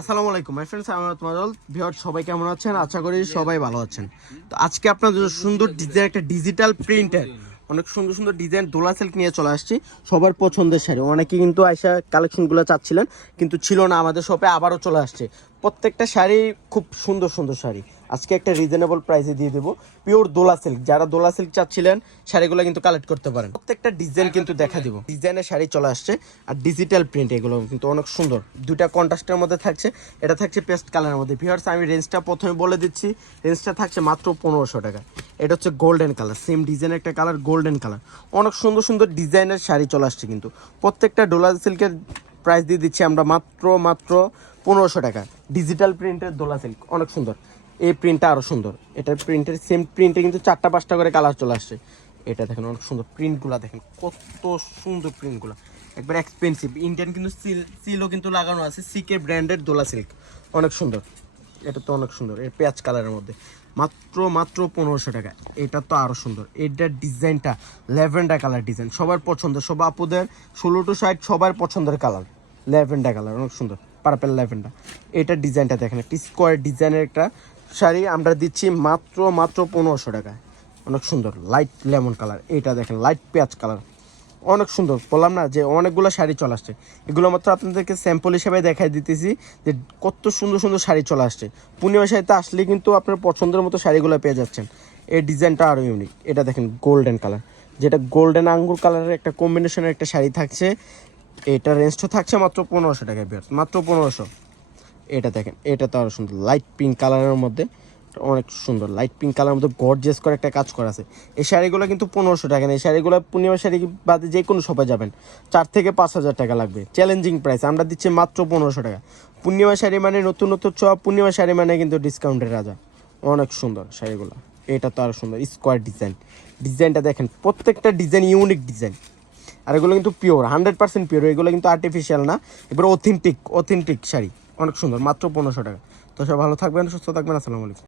আসসালামু আলাইকুম my friends আমি তোমাদল ভিউয়ার সবাই কেমন আছেন? আশা করি সবাই ভালো আছেন। তো আজকে আপনার সুন্দর ডিজাইন, একটা ডিজিটাল প্রিন্টের অনেক সুন্দর সুন্দর ডিজাইন দোলা সিল্ক নিয়ে চলে আসছি। সবার পছন্দের শাড়ি। অনেকে কিন্তু আয়সা কালেকশনগুলো চাচ্ছিলেন, কিন্তু ছিল না। আমাদের শপে আবারও চলে আসছে। প্রত্যেকটা শাড়ি খুব সুন্দর সুন্দর শাড়ি। আজকে একটা রিজনেবল প্রাইসে দিয়ে দেবো। পিওর দোলা সিল্ক যারা দোলা সিল্ক চাচ্ছিলেন, শাড়িগুলো কিন্তু কালেক্ট করতে পারেন। প্রত্যেকটা ডিজাইন কিন্তু দেখা দিব। ডিজাইনের শাড়ি চলে আসছে, আর ডিজিটাল প্রিন্ট এগুলো কিন্তু অনেক সুন্দর। দুইটা কন্ট্রাস্টের মধ্যে থাকছে। এটা থাকছে পেস্ট কালারের মধ্যে। ভিউয়ার্স আমি রেঞ্জটা প্রথমে বলে দিচ্ছি। রেঞ্জটা থাকছে মাত্র পনেরোশো টাকা। এটা হচ্ছে গোল্ডেন কালার সেম ডিজাইনের একটা কালার গোল্ডেন কালার অনেক সুন্দর সুন্দর ডিজাইনের শাড়ি চলে আসছে কিন্তু। প্রত্যেকটা ডোলা সিল্কের প্রাইস দিয়ে দিচ্ছি আমরা মাত্র মাত্র পনেরোশো টাকা। ডিজিটাল প্রিন্টের দোলা সিল্ক অনেক সুন্দর। এই প্রিন্টটা আরও সুন্দর। এটার প্রিন্টের সেম প্রিন্টে কিন্তু চারটা, পাঁচটা করে কালার চলে আসছে। এটা দেখেন অনেক সুন্দর প্রিন্টগুলো দেখেন, কত সুন্দর প্রিন্টগুলো একবার এক্সপেন্সিভ ইন্ডিয়ান কিন্তু সিল সিলও কিন্তু লাগানো আছে সিকে ব্র্যান্ডের দোলা সিল্ক অনেক সুন্দর। এটা তো অনেক সুন্দর, এর পেঁয়াজ কালারের মধ্যে। মাত্র মাত্র পনেরোশো টাকা। এটা তো আরও সুন্দর। এটার ডিজাইনটা, ল্যাভেন্ডার কালার ডিজাইন। সবার পছন্দ সব আপুদের, ষোলো টু সাইড সবার পছন্দের কালার। ল্যাভেন্ডার কালার, অনেক সুন্দর। Purple lavender. এটার ডিজাইনটা দেখেন, একটি স্কোয়ার ডিজাইনের একটা শাড়ি। আমরা দিচ্ছি মাত্র মাত্র পনেরোশো টাকায়। অনেক সুন্দর, লাইট লেমন কালার। এটা দেখেন, লাইট পেঁয়াজ কালার। অনেক সুন্দর। বললাম না যে অনেকগুলো শাড়ি চলে আসছে। এগুলো মাত্র আপনাদেরকে স্যাম্পল হিসেবে দেখাই দিতেছি যে কত সুন্দর সুন্দর শাড়ি চলে আসছে। পূর্ণিমা শাড়িতে আসলে কিন্তু আপনার পছন্দের মতো শাড়িগুলো পেয়ে যাচ্ছেন। এই ডিজাইনটা আরও ইউনিক এটা দেখেন গোল্ডেন কালার যেটা গোল্ডেন আঙ্গুর কালারের একটা কম্বিনেশনের একটা শাড়ি থাকছে। এটা রেঞ্জটা থাকছে মাত্র পনেরোশো টাকায় বিয়ার মাত্র পনেরোশো। এটা দেখেন, এটা তো আরও সুন্দর। লাইট পিঙ্ক কালারের মধ্যে অনেক সুন্দর। লাইট পিঙ্ক কালার মধ্যে গর্জেস করে একটা কাজ করা আছে। এই শাড়িগুলো কিন্তু পনেরোশো টাকা নেই শাড়িগুলো পূর্ণিমা শাড়ি বাদে যে কোনো শপে যাবেন। চার থেকে পাঁচ হাজার টাকা লাগবে। চ্যালেঞ্জিং প্রাইস আমরা দিচ্ছি মাত্র পনেরোশো টাকা। পূর্ণিমা শাড়ি মানে নতুন নতুন ছোঁয়া, পূর্ণিমা শাড়ি মানে কিন্তু ডিসকাউন্টের রাজা। অনেক সুন্দর শাড়িগুলো। এটা তো আরও সুন্দর স্কোয়ার ডিজাইন ডিজাইনটা দেখেন, প্রত্যেকটা ডিজাইন ইউনিক ডিজাইন আর এগুলো কিন্তু পিওর হান্ড্রেড পার্সেন্ট পিওর এগুলো কিন্তু আর্টিফিশিয়াল না। এগুলো অথেন্টিক অথেন্টিক শাড়ি। অনেক সুন্দর, মাত্র পনেরোশো টাকা। তো সব ভালো থাকবেন, সুস্থ থাকবেন। আসসালামু আলাইকুম।